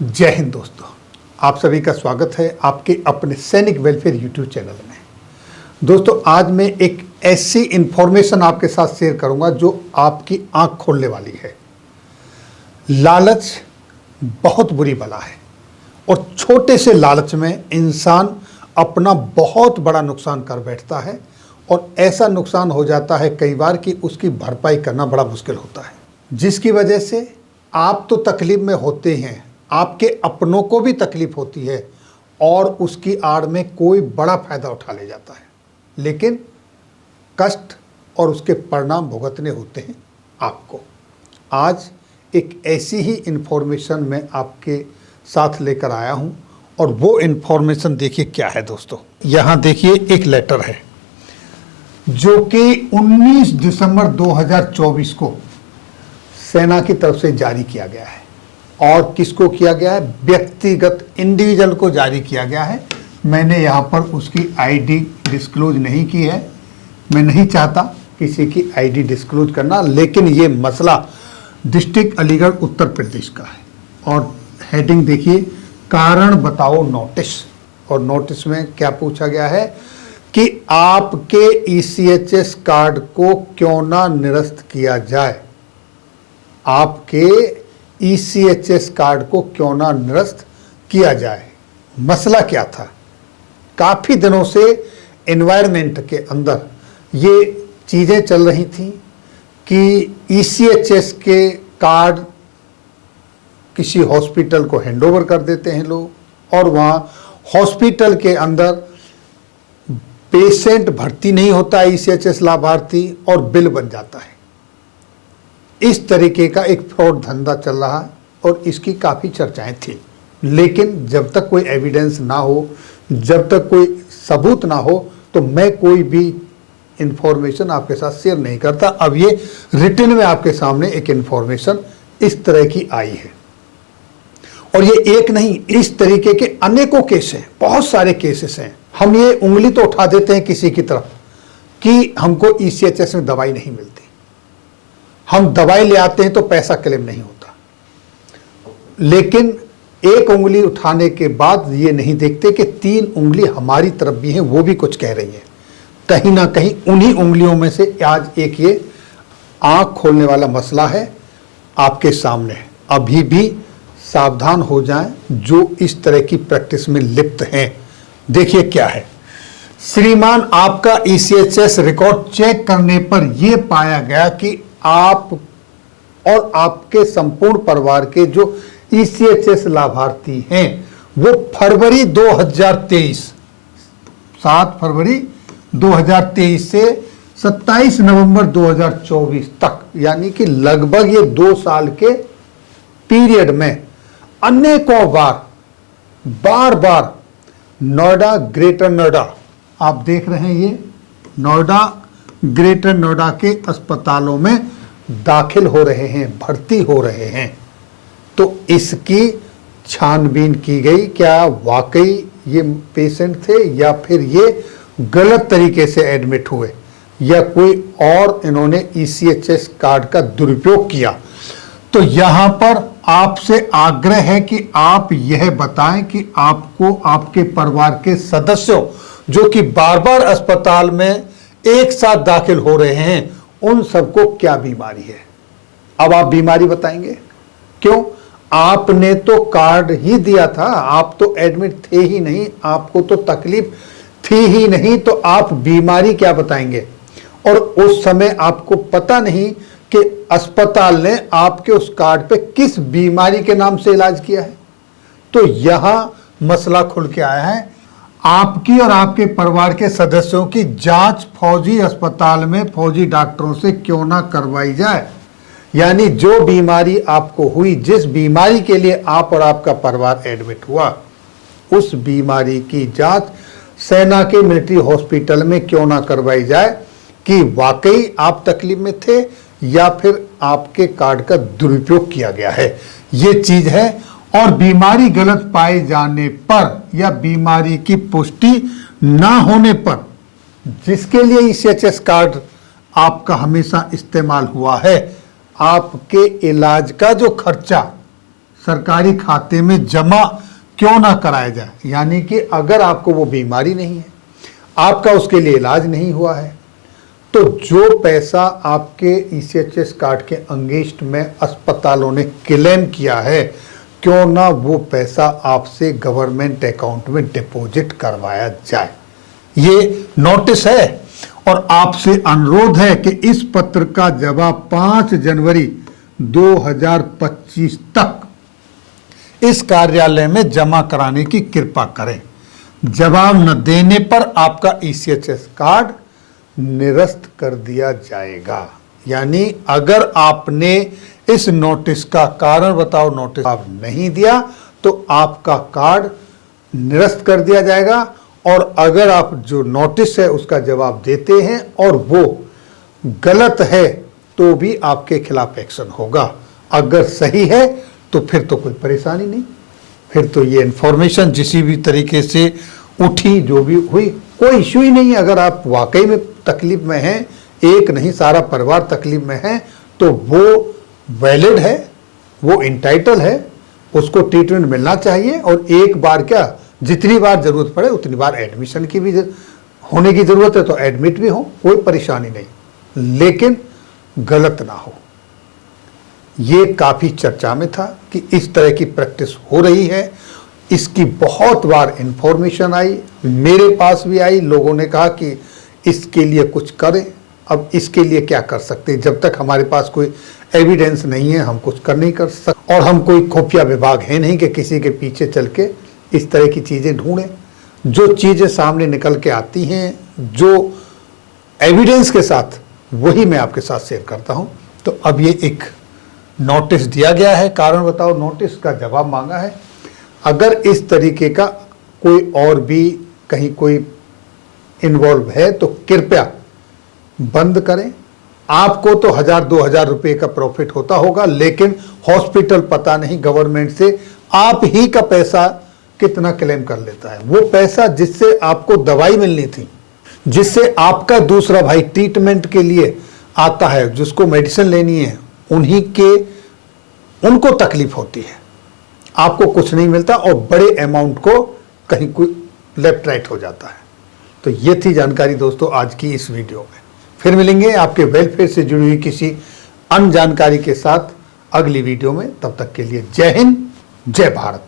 जय हिंद दोस्तों, आप सभी का स्वागत है आपके अपने सैनिक वेलफेयर यूट्यूब चैनल में। दोस्तों, आज मैं एक ऐसी इंफॉर्मेशन आपके साथ शेयर करूंगा जो आपकी आंख खोलने वाली है। लालच बहुत बुरी बला है और छोटे से लालच में इंसान अपना बहुत बड़ा नुकसान कर बैठता है और ऐसा नुकसान हो जाता है कई बार कि उसकी भरपाई करना बड़ा मुश्किल होता है, जिसकी वजह से आप तो तकलीफ में होते हैं, आपके अपनों को भी तकलीफ होती है और उसकी आड़ में कोई बड़ा फायदा उठा ले जाता है, लेकिन कष्ट और उसके परिणाम भुगतने होते हैं आपको। आज एक ऐसी ही इन्फॉर्मेशन मैं आपके साथ लेकर आया हूं और वो इन्फॉर्मेशन देखिए क्या है दोस्तों। यहाँ देखिए एक लेटर है जो कि 19 दिसंबर 2024 को सेना की तरफ से जारी किया गया है। और किसको किया गया है? व्यक्तिगत इंडिविजुअल को जारी किया गया है। मैंने यहाँ पर उसकी आईडी डिस्क्लोज नहीं की है, मैं नहीं चाहता किसी की आईडी डिस्क्लोज करना, लेकिन ये मसला डिस्ट्रिक्ट अलीगढ़ उत्तर प्रदेश का है। और हेडिंग देखिए, कारण बताओ नोटिस। और नोटिस में क्या पूछा गया है कि आपके ईसीएचएस कार्ड को क्यों ना निरस्त किया जाए, आपके ईसीएचएस कार्ड को क्यों ना निरस्त किया जाए। मसला क्या था? काफ़ी दिनों से एनवायरनमेंट के अंदर ये चीज़ें चल रही थी कि ईसीएचएस के कार्ड किसी हॉस्पिटल को हैंडओवर कर देते हैं लोग और वहाँ हॉस्पिटल के अंदर पेशेंट भर्ती नहीं होता ईसीएचएस लाभार्थी और बिल बन जाता है। इस तरीके का एक फ्रॉड धंधा चल रहा है और इसकी काफ़ी चर्चाएं थी, लेकिन जब तक कोई एविडेंस ना हो, जब तक कोई सबूत ना हो, तो मैं कोई भी इंफॉर्मेशन आपके साथ शेयर नहीं करता। अब ये रिटन में आपके सामने एक इंफॉर्मेशन इस तरह की आई है और ये एक नहीं, इस तरीके के अनेकों केस हैं, बहुत सारे केसेस हैं। हम ये उंगली तो उठा देते हैं किसी की तरफ कि हमको ईसीएचएस में दवाई नहीं मिलती, हम दवाई ले आते हैं तो पैसा क्लेम नहीं होता, लेकिन एक उंगली उठाने के बाद ये नहीं देखते कि 3 उंगली हमारी तरफ भी हैं, वो भी कुछ कह रही हैं। कहीं ना कहीं उन्हीं उंगलियों में से आज एक ये आंख खोलने वाला मसला है आपके सामने। अभी भी सावधान हो जाएं जो इस तरह की प्रैक्टिस में लिप्त हैं। देखिए क्या है। श्रीमान, आपका ईसीएचएस रिकॉर्ड चेक करने पर यह पाया गया कि आप और आपके संपूर्ण परिवार के जो ईसीएचएस लाभार्थी हैं वो फरवरी 2023 7 फरवरी 2023 से 27 नवंबर 2024 तक, यानी कि लगभग ये 2 साल के पीरियड में अनेकों बार नोएडा, ग्रेटर नोएडा, आप देख रहे हैं ये नोएडा, ग्रेटर नोएडा के अस्पतालों में दाखिल हो रहे हैं, भर्ती हो रहे हैं। तो इसकी छानबीन की गई, क्या वाकई ये पेशेंट थे या फिर ये गलत तरीके से एडमिट हुए या कोई और इन्होंने ईसीएचएस कार्ड का दुरुपयोग किया। तो यहाँ पर आपसे आग्रह है कि आप यह बताएं कि आपको आपके परिवार के सदस्यों जो कि बार बार अस्पताल में एक साथ दाखिल हो रहे हैं, उन सबको क्या बीमारी है। अब आप बीमारी बताएंगे क्यों? आपने तो कार्ड ही दिया था, आप तो एडमिट थे ही नहीं, आपको तो तकलीफ थी ही नहीं, तो आप बीमारी क्या बताएंगे? और उस समय आपको पता नहीं कि अस्पताल ने आपके उस कार्ड पे किस बीमारी के नाम से इलाज किया है। तो यहां मसला खुल के आया है। आपकी और आपके परिवार के सदस्यों की जांच फौजी अस्पताल में फौजी डॉक्टरों से क्यों ना करवाई जाए, यानी जो बीमारी आपको हुई, जिस बीमारी के लिए आप और आपका परिवार एडमिट हुआ, उस बीमारी की जांच सेना के मिलिट्री हॉस्पिटल में क्यों ना करवाई जाए कि वाकई आप तकलीफ में थे या फिर आपके कार्ड का दुरुपयोग किया गया है। ये चीज है। और बीमारी गलत पाए जाने पर या बीमारी की पुष्टि ना होने पर, जिसके लिए ईसीएचएस कार्ड आपका हमेशा इस्तेमाल हुआ है, आपके इलाज का जो खर्चा सरकारी खाते में जमा क्यों ना कराया जाए। यानी कि अगर आपको वो बीमारी नहीं है, आपका उसके लिए इलाज नहीं हुआ है, तो जो पैसा आपके ईसीएचएस कार्ड के अगेंस्ट में अस्पतालों ने क्लेम किया है, क्यों ना वो पैसा आपसे गवर्नमेंट अकाउंट में डिपॉजिट करवाया जाए। ये नोटिस है और आपसे अनुरोध है कि इस पत्र का जवाब 5 जनवरी 2025 तक इस कार्यालय में जमा कराने की कृपा करें। जवाब न देने पर आपका ईसीएचएस कार्ड निरस्त कर दिया जाएगा। यानी अगर आपने इस नोटिस का कारण बताओ नोटिस आप नहीं दिया तो आपका कार्ड निरस्त कर दिया जाएगा, और अगर आप जो नोटिस है उसका जवाब देते हैं और वो गलत है तो भी आपके खिलाफ एक्शन होगा। अगर सही है तो फिर तो कोई परेशानी नहीं, फिर तो ये इंफॉर्मेशन जिसी भी तरीके से उठी, जो भी हुई, कोई इश्यू ही नहीं है। अगर आप वाकई में तकलीफ में हैं, एक नहीं सारा परिवार तकलीफ में है, तो वो वैलिड है, वो इंटाइटल है, उसको ट्रीटमेंट मिलना चाहिए। और एक बार क्या, जितनी बार जरूरत पड़े उतनी बार एडमिशन की भी होने की जरूरत है तो एडमिट भी हो, कोई परेशानी नहीं, लेकिन गलत ना हो। ये काफी चर्चा में था कि इस तरह की प्रैक्टिस हो रही है। इसकी बहुत बार इंफॉर्मेशन आई, मेरे पास भी आई, लोगों ने कहा कि इसके लिए कुछ करें। अब इसके लिए क्या कर सकते हैं, जब तक हमारे पास कोई एविडेंस नहीं है हम कुछ कर नहीं कर सकते, और हम कोई खुफिया विभाग है नहीं कि किसी के पीछे चल के इस तरह की चीज़ें ढूंढें। जो चीज़ें सामने निकल के आती हैं, जो एविडेंस के साथ, वही मैं आपके साथ शेयर करता हूं। तो अब ये एक नोटिस दिया गया है, कारण बताओ नोटिस का जवाब मांगा है। अगर इस तरीके का कोई और भी कहीं कोई इन्वॉल्व है तो कृपया बंद करें। आपको तो 1000-2000 रुपए का प्रॉफिट होता होगा, लेकिन हॉस्पिटल पता नहीं गवर्नमेंट से आप ही का पैसा कितना क्लेम कर लेता है। वो पैसा जिससे आपको दवाई मिलनी थी, जिससे आपका दूसरा भाई ट्रीटमेंट के लिए आता है, जिसको मेडिसिन लेनी है, उनको तकलीफ होती है, आपको कुछ नहीं मिलता और बड़े अमाउंट को कहीं कोई लेफ्ट राइट हो जाता है। तो ये थी जानकारी दोस्तों आज की इस वीडियो में। फिर मिलेंगे आपके वेलफेयर से जुड़ी हुई किसी अन्य जानकारी के साथ अगली वीडियो में। तब तक के लिए जय हिंद, जय भारत।